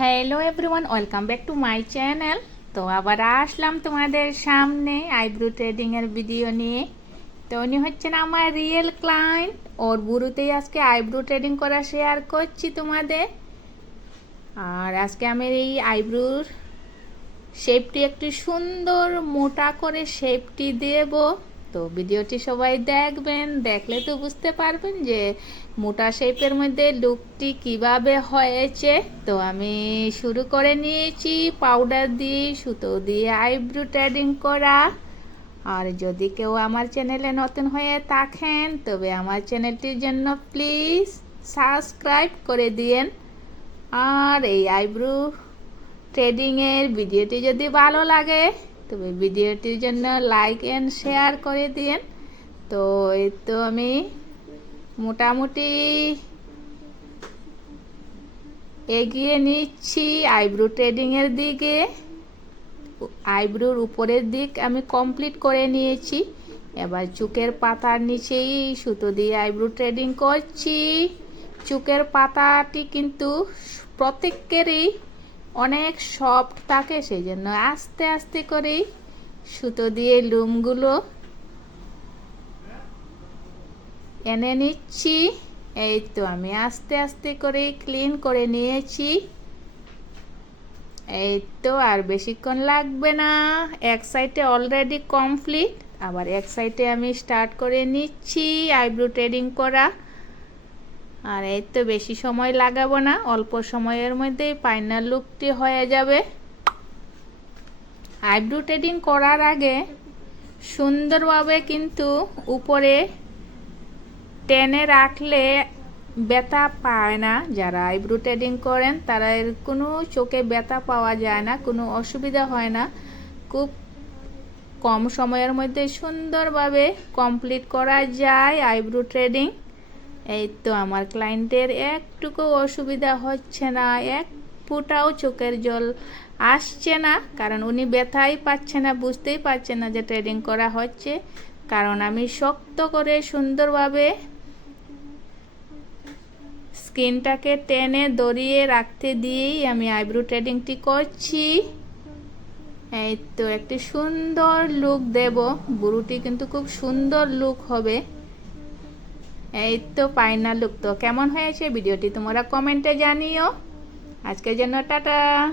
Hello everyone, welcome back to my channel. তো আবার আসলাম তোমাদের সামনে আইব্রো ট্রেডিংয়ের ভিডিও নিয়ে। তো উনি হচ্ছেন আমার রিয়েল ক্লায়েন্ট, ওর বুড়োতেই আজকে আইব্রো ট্রেডিং করা শেয়ার করছি তোমাদের। আর আজকে আমি এই আইব্রোর শেপটি একটু সুন্দর মোটা করে শেপটি দেব। তো ভিডিওটি সবাই দেখবেন, দেখলে তো বুঝতে পারবেন যে মোটা শেপের মধ্যে লুকটি কিভাবে হয়েছে। তো আমি শুরু করে নিয়েছি পাউডার দিয়ে, সুতো দিয়ে আইব্রো ট্রেডিং করা। আর যদি কেউ আমার চ্যানেলে নতুন হয়ে থাকেন তবে আমার চ্যানেলটির জন্য প্লিজ সাবস্ক্রাইব করে দিয়েন। আর এই আইব্রো ট্রেডিংয়ের ভিডিওটি যদি ভালো লাগে তবে ভিডিওটির জন্য লাইক অ্যান্ড শেয়ার করে দিন। তো এই তো আমি মোটামুটি এগিয়ে নিচ্ছি আইব্রো ট্রেডিংয়ের দিকে। আইব্রোর উপরের দিক আমি কমপ্লিট করে নিয়েছি। এবার চুকের পাতার নিচেই সুতো দিয়ে আইব্রো ট্রেডিং করছি। চুকের পাতাটি কিন্তু প্রত্যেকেরই অনেক সফট থাকে, সেই জন্য আস্তে আস্তে করেই সুতো দিয়ে লুমগুলো এনে নিচ্ছি। এই তো আমি আস্তে আস্তে করে ক্লিন করে নিয়েছি। এই তো আর বেশিক্ষণ লাগবে না, এক সাইডে অলরেডি কমপ্লিট, আবার এক সাইডে আমি স্টার্ট করে নিচ্ছি আইব্রো ট্রেডিং করা। আর এই তো বেশি সময় লাগাবো না, অল্প সময়ের মধ্যেই ফাইনাল লুকটি হয়ে যাবে। আইব্রো ট্রেডিং করার আগে সুন্দরভাবে কিন্তু উপরে টেনে রাখলে ব্যথা পায় না। যারা আইব্রো ট্রেডিং করেন তারা এর কোনো চোখে ব্যথা পাওয়া যায় না, কোনো অসুবিধা হয় না। খুব কম সময়ের মধ্যে সুন্দরভাবে কমপ্লিট করা যায় আইব্রো ট্রেডিং। এই তো আমার ক্লায়েন্টের একটুকু অসুবিধা হচ্ছে না, এক ফোঁটাও চোখের জল আসছে না, কারণ উনি ব্যথাই পাচ্ছে না, বুঝতেই পারছে না যে ট্রেডিং করা হচ্ছে। কারণ আমি শক্ত করে সুন্দরভাবে স্কিনটাকে টেনে দড়িয়ে রাখতে দিয়েই আমি আইব্রো ট্রেডিংটি করছি। এই তো একটি সুন্দর লুক দেব, বুড়োটি কিন্তু খুব সুন্দর লুক হবে। এই তো ফাইনাল লুক। তো কেমন হয়েছে ভিডিওটি তোমরা কমেন্টে জানিও। আজকের জন্য টাটা।